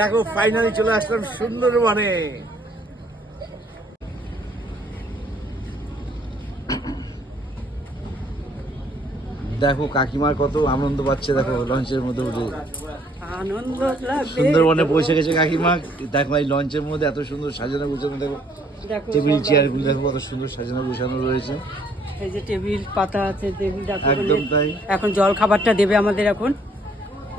দেখো ফাইনালি চলে আসলাম সুন্দরবনে। দেখো কাকিমার কত আনন্দ পাচ্ছে, দেখো লঞ্চের মধ্যে উঠে আনন্দ সুন্দরবনে পৌঁছে গেছে কাকিমা। দেখো এই লঞ্চের মধ্যে এত সুন্দর সাজানো গুছানো, দেখো টেবিল চেয়ার গুলো দেখো কত সুন্দর সাজানো গুছানো রয়েছে। এই যে টেবিল পাতা আছে, টেবিল একদম তাই। এখন জল খাবারটা দেবে আমাদের। এখন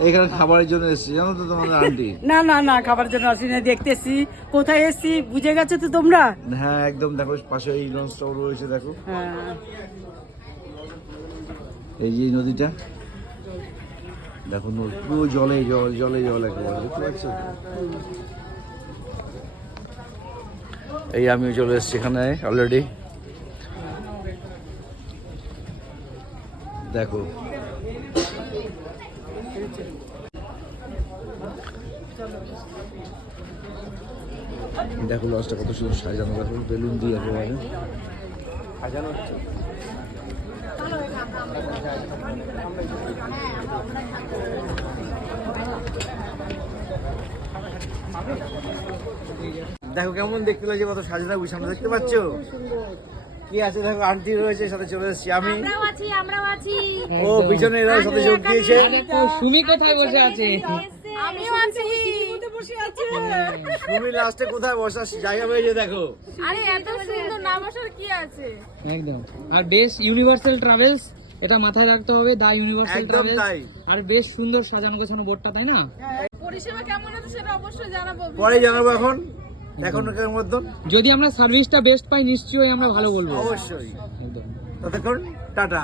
এখানে খাবারের জন্য এসেছি জানো তো তোমাদের আন্টি। না না না, খাবারের জন্য আসি না, দেখতেছি কোথায় এসছি, বুঝে গেছো তো তোমরা। হ্যাঁ একদম, দেখো পাশে এই লঞ্চটাও রয়েছে দেখো। হ্যাঁ এই যে নদীটা দেখো, পুরো জলে জল জলে জল একেবারে, দেখতে পাচ্ছ। এই আমিও চলে এসেছি এখানে অলরেডি, দেখো দেখো লঞ্চটা কত সুন্দর সাজানো, দেখো বেলুন দিয়ে একেবারে সাজানো হচ্ছে। দেখো কেমন দেখতে লাগছে, কত সাজানো গুছানো, দেখতে পাচ্ছ কি আছে। দেখো আন্টি রয়েছে, সাথে চলে এসেছি আমি। আমরাও আছি। ও পিছনে এরা সাথে যোগ দিয়েছে। সুমি কোথায় বসে আছে? আমিও আছি। তুমি লাস্টে কোথায় বসার জায়গা পেয়েছে দেখো। আরে এত সুন্দর না বসার কি আছে? একদম। আর বেশ ইউনিভার্সাল ট্রাভেলস, এটা মাথায় রাখতে হবে, দা ইউনিভার্সাল একদম ট্রাভেলস। তাই। আর বেশ সুন্দর সাজানো গোছানো বোর্ডটা, তাই না? পরিষেবা কেমন আছে সেটা অবশ্যই জানাবো। পরে জানাবো। এখন মধ্যে যদি আমরা সার্ভিসটা বেস্ট পাই নিশ্চয়ই আমরা ভালো বলবো। অবশ্যই। একদম। ততক্ষণ টাটা।